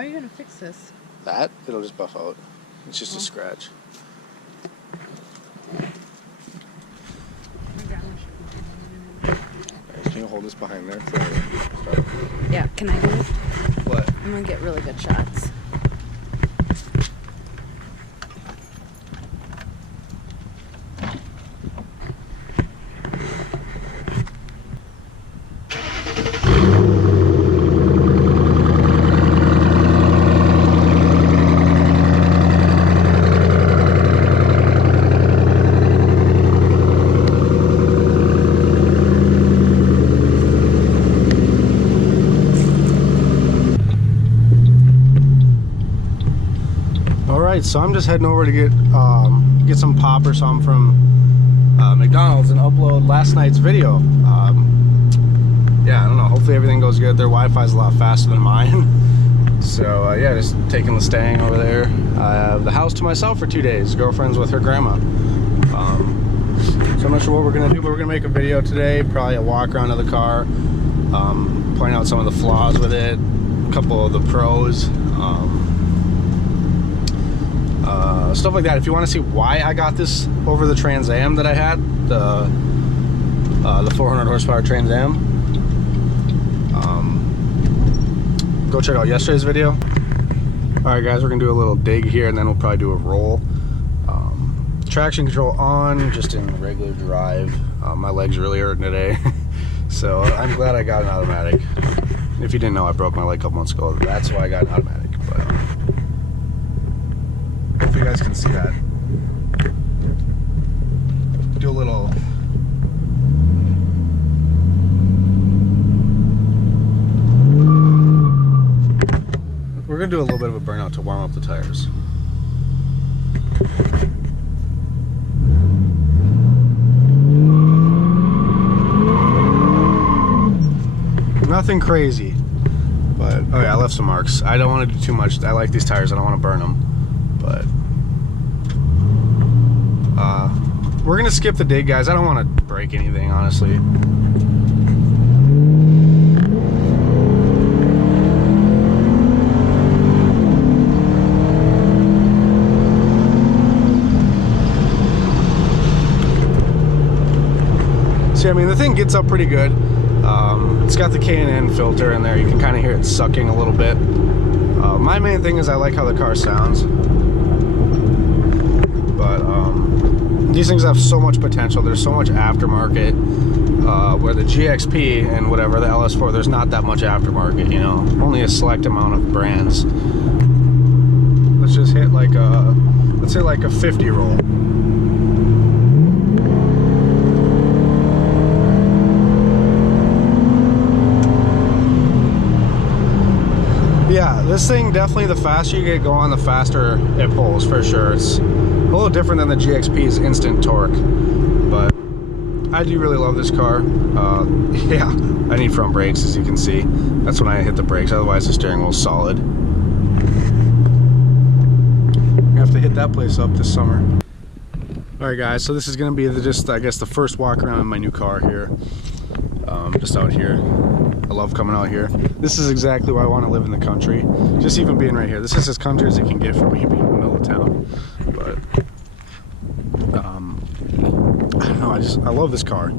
are you gonna fix this? That? It'll just buff out. It's just a scratch. Can you hold this behind there? Yeah, can I do it? What? I'm gonna get really good shots. So I'm just heading over to get some pop or something from McDonald's and upload last night's video. Yeah, I don't know. Hopefully everything goes good. Their Wi-Fi is a lot faster than mine. So yeah, just taking the Mustang over there. I have the house to myself for 2 days. Girlfriend's with her grandma. So I'm not sure what we're gonna do, but we're gonna make a video today. Probably a walk around of the car, point out some of the flaws with it, a couple of the pros. Stuff like that. If you want to see why I got this over the Trans Am that I had, the 400 horsepower Trans Am, go check out yesterday's video. Alright guys, we're gonna do a little dig here and then we'll probably do a roll. Traction control on, just in regular drive. My legs are really hurting today. So I'm glad I got an automatic. If you didn't know, I broke my leg a couple months ago. That's why I got an automatic. But if you guys can see that, do a little we're gonna do a little bit of a burnout to warm up the tires. Nothing crazy, but oh yeah, I left some marks. I don't want to do too much. I like these tires. I don't want to burn them. But we're gonna skip the dig, guys. I don't want to break anything, honestly. See, I mean, the thing gets up pretty good. It's got the K&N filter in there. You can kind of hear it sucking a little bit. My main thing is I like how the car sounds. But these things have so much potential. There's so much aftermarket. Where the GXP and whatever, the LS4, there's not that much aftermarket, you know. Only a select amount of brands. Let's just hit like a, let's hit like a 50 roll. Yeah, this thing definitely, the faster you get going, the faster it pulls for sure. It's a little different than the GXP's instant torque, but I do really love this car. Yeah, I need front brakes, as you can see. That's when I hit the brakes, otherwise the steering wheel's solid. I have to hit that place up this summer. Alright guys, so this is going to be just, I guess, the first walk around in my new car here. Just out here. I love coming out here. This is exactly why I want to live in the country. Just even being right here. This is as country as it can get for me being in the middle of town. But I don't know, I love this car.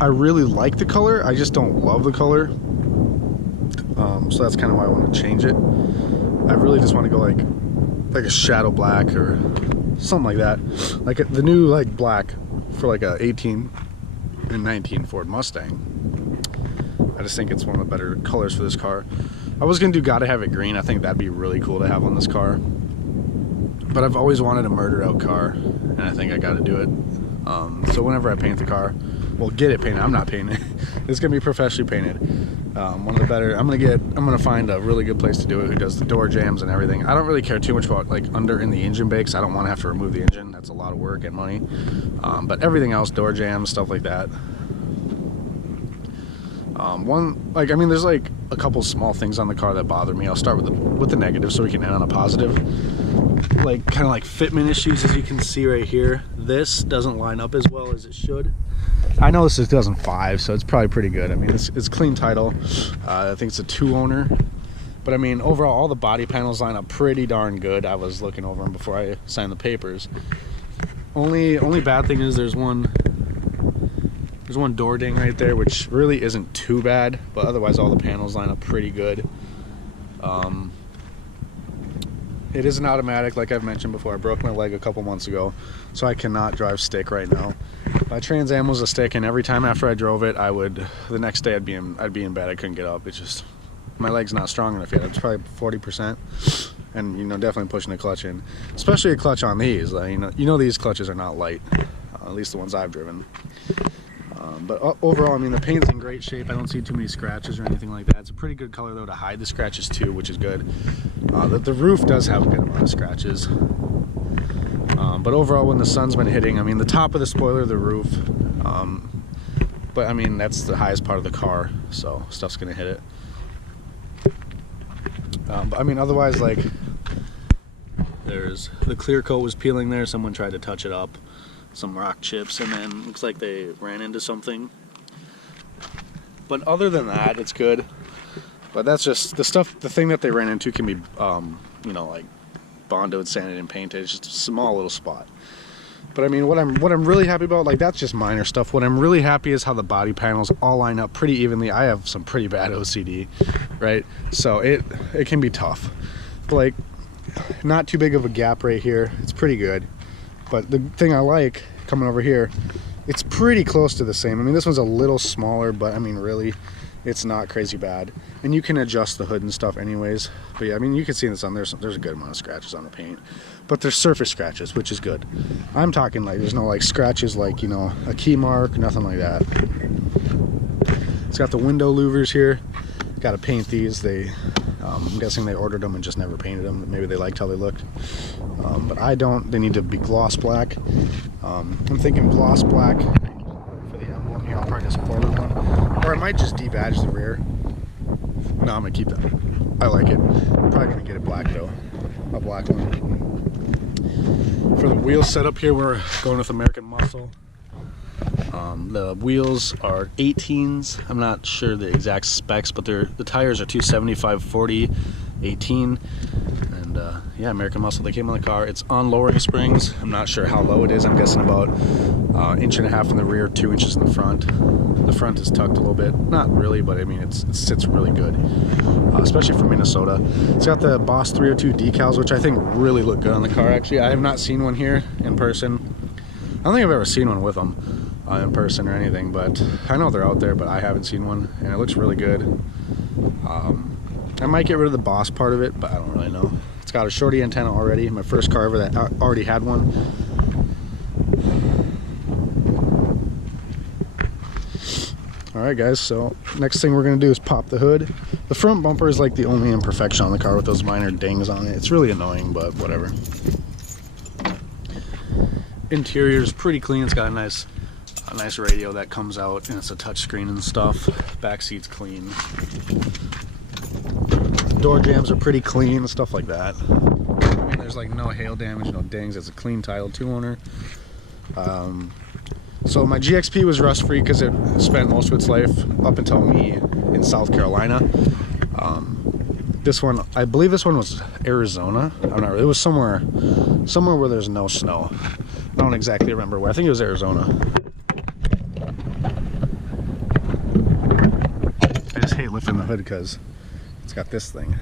I really like the color, I just don't love the color. So that's kind of why I want to change it. I really just want to go like a shadow black or something like that. Like the new like black for like a 18 and 19 Ford Mustang. I just think it's one of the better colors for this car. I was gonna do Gotta Have It Green. I think that'd be really cool to have on this car. But I've always wanted a murdered out car, and I think I gotta do it. So whenever I paint the car, well, get it painted. I'm not painting it. It's gonna be professionally painted. One of the better. I'm gonna find a really good place to do it who does the door jams and everything. I don't really care too much about like under in the engine bay because I don't want to have to remove the engine. That's a lot of work and money. But everything else, door jams, stuff like that. There's like a couple small things on the car that bother me. I'll start with the negative so we can end on a positive. Like kind of like fitment issues, as you can see right here. This doesn't line up as well as it should. I know this is 2005, so it's probably pretty good. I mean, it's clean title. I think it's a 2-owner. But I mean, overall, all the body panels line up pretty darn good. I was looking over them before I signed the papers. Only bad thing is there's one door ding right there, which really isn't too bad, but otherwise all the panels line up pretty good. It is an automatic, like I've mentioned before. I broke my leg a couple months ago, so I cannot drive stick right now. My Trans Am was a stick, and every time after I drove it, the next day I'd be in bed. I couldn't get up. It's just, my leg's not strong enough yet. It's probably 40%, and you know, definitely pushing the clutch in, especially a clutch on these. You know these clutches are not light, at least the ones I've driven. But overall, I mean, the paint's in great shape. I don't see too many scratches or anything like that. It's a pretty good color though to hide the scratches too, which is good. The roof does have a good amount of scratches. But overall, when the sun's been hitting, I mean, the top of the spoiler, the roof, but I mean, that's the highest part of the car, so stuff's gonna hit it. But I mean, otherwise, like, there's the clear coat was peeling there. Someone tried to touch it up, some rock chips, and then looks like they ran into something. But other than that, it's good. But that's just the thing that they ran into can be, you know, like Bondo sanded and painted. It's just a small little spot. But I mean, what I'm really happy about, like, that's just minor stuff. What I'm really happy is how the body panels all line up pretty evenly. I have some pretty bad OCD, right? So it can be tough. But like, not too big of a gap right here. It's pretty good. But the thing I like coming over here, it's pretty close to the same. I mean, this one's a little smaller, but I mean, really, it's not crazy bad. And you can adjust the hood and stuff anyways. But yeah, I mean, you can see in the sun, there's a good amount of scratches on the paint. But there's surface scratches, which is good. I'm talking like, there's no like scratches like, you know, a key mark, nothing like that. It's got the window louvers here. Got to paint these. I'm guessing they ordered them and just never painted them. Maybe they liked how they looked. But I don't. They need to be gloss black. I'm thinking gloss black for the emblem here. I'll probably just pour one. Or I might just debadge the rear. No, I'm going to keep that. I like it. I'm probably going to get it black though. A black one. For the wheel setup here, we're going with American Muscle. The wheels are 18s. I'm not sure the exact specs, but the tires are 275/40 18, and yeah, American Muscle. They came on the car. It's on lowering springs. I'm not sure how low it is. I'm guessing about 1.5 inches in the rear, 2 inches in the front. The front is tucked a little bit, not really, but I mean, it sits really good, especially for Minnesota. It's got the Boss 302 decals, which I think really look good on the car. Actually, I have not seen one here in person. I don't think I've ever seen one with them in person or anything, but I know they're out there, but I haven't seen one, and it looks really good. I might get rid of the Boss part of it, but I don't really know. It's got a shorty antenna already. My first car ever that already had one. Alright guys, so next thing we're going to do is pop the hood. The front bumper is like the only imperfection on the car with those minor dings on it. It's really annoying, but whatever. Interior is pretty clean. It's got a nice radio that comes out, and it's a touch screen and stuff. Back seat's clean. Door jambs are pretty clean, stuff like that. I mean, there's like no hail damage, no dings. It's a clean Title II owner. So my GXP was rust free because it spent most of its life up until me in South Carolina. This one, I believe this one was Arizona. I'm not really, it was somewhere where there's no snow. I don't exactly remember where. I think it was Arizona. I just hate lifting the hood because it's got this thing.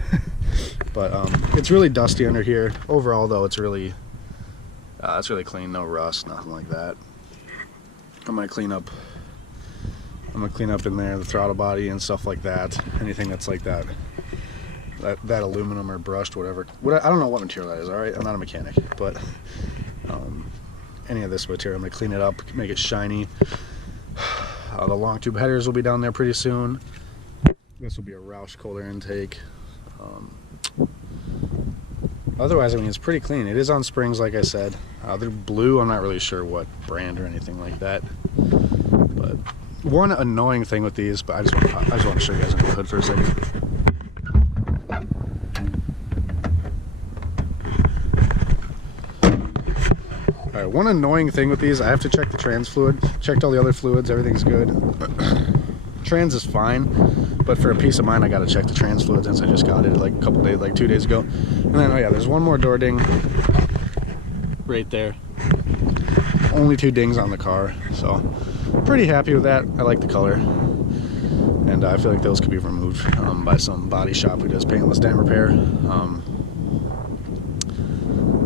But it's really dusty under here. Overall though, it's really clean, no rust, nothing like that. I'm gonna clean up in there the throttle body and stuff like that. Anything that's like that aluminum or brushed, whatever. I don't know what material that is. All right, I'm not a mechanic, but any of this material, I'm gonna clean it up, make it shiny. The long tube headers will be down there pretty soon. This will be a Roush cold air intake. Otherwise, I mean, it's pretty clean. It is on springs, like I said. They're blue. I'm not really sure what brand or anything like that. But one annoying thing with these, but I just want to show you guys under the hood for a second. All right, one annoying thing with these, I have to check the trans fluid. Checked all the other fluids, everything's good. Trans is fine, but for a peace of mind, I got to check the trans fluid since I just got it like a couple days, like 2 days ago. And then, oh yeah, there's one more door ding right there. Only 2 dings on the car, so pretty happy with that. I like the color, and I feel like those could be removed by some body shop who does paintless dent repair.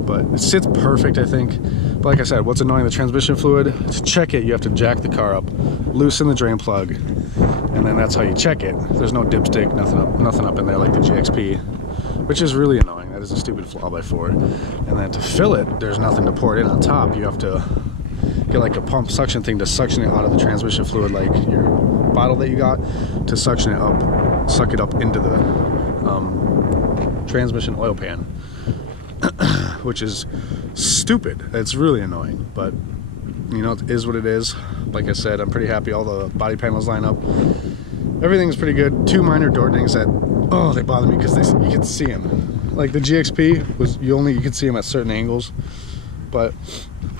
But it sits perfect, I think. But like I said, what's annoying, the transmission fluid, to check it, you have to jack the car up, loosen the drain plug, and then that's how you check it. There's no dipstick, nothing up in there like the GXP, which is really annoying. That is a stupid flaw by Ford. And then to fill it, there's nothing to pour it in on top. You have to get like a pump suction thing to suction it out of the transmission fluid, like your bottle that you got, to suction it up, suck it up into the transmission oil pan. Which is stupid. It's really annoying, but you know, it is what it is. Like I said, I'm pretty happy. All the body panels line up. Everything's pretty good. 2 minor door dings that, oh, they bother me because you can see them. Like the GXP was, you could see them at certain angles, but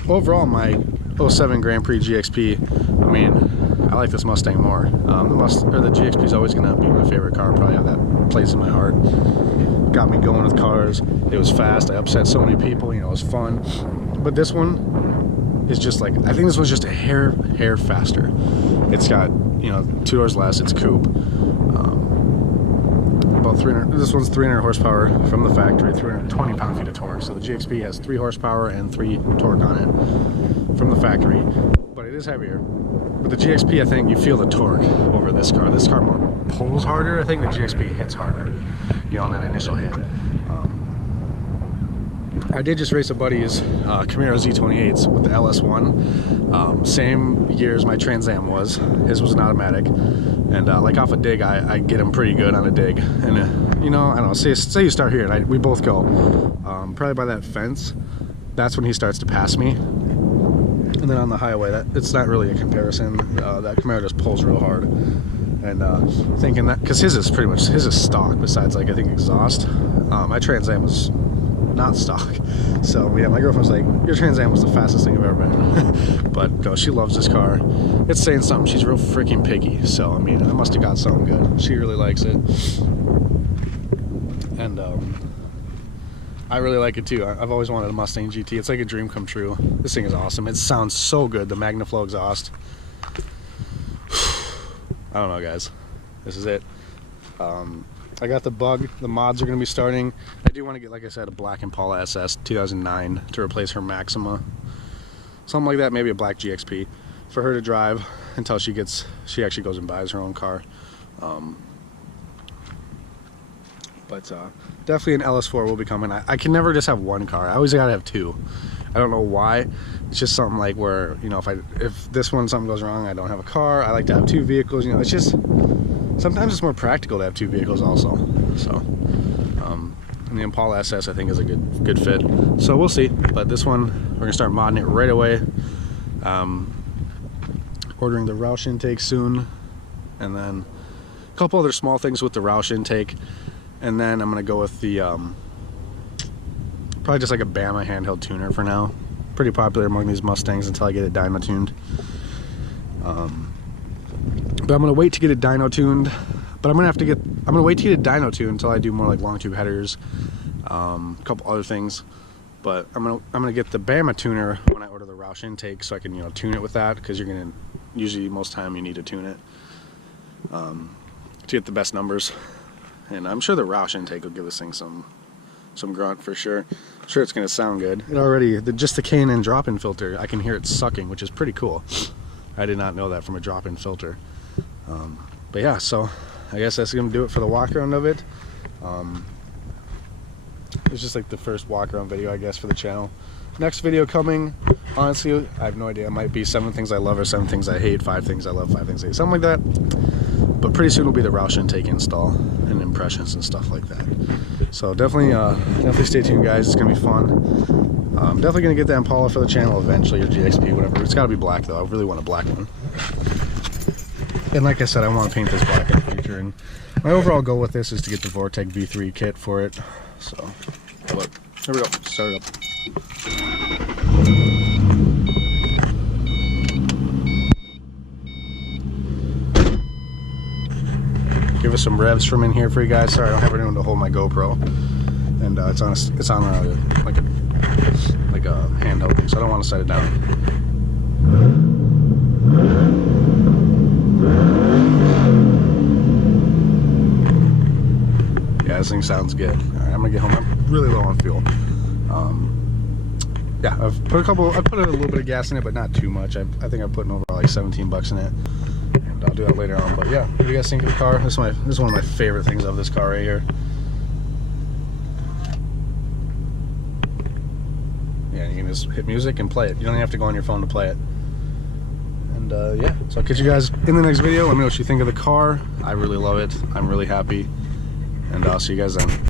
overall, my 07 Grand Prix GXP, I mean, I like this Mustang more. The GXP is always gonna be my favorite car. Probably have that place in my heart. Got me going with cars. It was fast. I upset so many people. You know, it was fun. But this one is just like, I think this one's just a hair faster. It's got, you know, 2 doors less. It's coupe. About 300. This one's 300 horsepower from the factory. 320 pound-feet of torque. So the GXP has 3 horsepower and 3 torque on it from the factory. But it is heavier. With the GXP, I think you feel the torque over this car. This car more pulls harder. I think the GXP hits harder, you know, on that initial hit. I did just race a buddy's Camaro Z28s with the LS1. Same year as my Trans Am was. His was an automatic. And like off a dig, I get him pretty good on a dig. And you know, I don't know, say you start here and we both go. Probably by that fence, that's when he starts to pass me. And then on the highway, it's not really a comparison. That Camaro just pulls real hard. And thinking that, because his is stock, besides like I think exhaust. My Trans Am was not stock. So yeah, my girlfriend's like, your Trans Am was the fastest thing I've ever been in. But no, she loves this car. It's saying something. She's real freaking picky. So I mean, I must have got something good. She really likes it. And I really like it too. I've always wanted a Mustang GT. It's like a dream come true. This thing is awesome. It sounds so good. The MagnaFlow exhaust. I don't know, guys. This is it. I got the bug. The mods are going to be starting. I do want to get, like I said, a black Impala SS 2009 to replace her Maxima. Something like that. Maybe a black GXP for her to drive until she actually goes and buys her own car. But definitely an LS4 will be coming. I can never just have one car. I always gotta have 2. I don't know why. It's just something like where, you know, if this one something goes wrong, I don't have a car. I like to have 2 vehicles. You know, it's just sometimes it's more practical to have 2 vehicles also. So, and the Impala SS I think is a good fit. So we'll see. But this one we're gonna start modding it right away. Ordering the Roush intake soon, and then a couple other small things with the Roush intake. And then I'm gonna go with the probably just like a Bama handheld tuner for now. Pretty popular among these Mustangs until I get it dyno tuned. But I'm gonna wait to get it dyno tuned. But I'm gonna wait to get it dyno tuned until I do more like long tube headers, a couple other things. But I'm gonna get the Bama tuner when I order the Roush intake, so I can, you know, tune it with that, because you're gonna usually most time you need to tune it to get the best numbers. And I'm sure the Roush intake will give this thing some grunt for sure. I'm sure it's gonna sound good. It already, just the K&N drop-in filter, I can hear it sucking, which is pretty cool. I did not know that from a drop-in filter. But yeah, so I guess that's gonna do it for the walk around of it. It's just like the first walk around video, I guess, for the channel. Next video coming, honestly, I have no idea. It might be 7 things I love or 7 things I hate, 5 things I love, 5 things I hate, something like that. But pretty soon will be the Roush intake install and impressions and stuff like that. So definitely stay tuned, guys. It's gonna be fun. I'm definitely gonna get that Impala for the channel eventually, or GXP, whatever. It's gotta be black though. I really want a black one. And like I said, I want to paint this black in the future. And my overall goal with this is to get the Vortec V3 kit for it. So, look, here we go. Start it up. give us some revs from in here for you guys. Sorry, I don't have anyone to hold my GoPro, and it's on like a handheld thing, so I don't want to set it down. Yeah, this thing sounds good. All right, I'm gonna get home. I'm really low on fuel. Yeah, I've put a little bit of gas in it, but not too much. I think I'm putting over like 17 bucks in it, and I'll do that later on. But yeah, what do you guys think of the car? This is one of my favorite things of this car right here. Yeah, you can just hit music and play it. You don't even have to go on your phone to play it. And yeah, so I'll catch you guys in the next video. Let me know what you think of the car. I really love it. I'm really happy, and I'll see you guys then.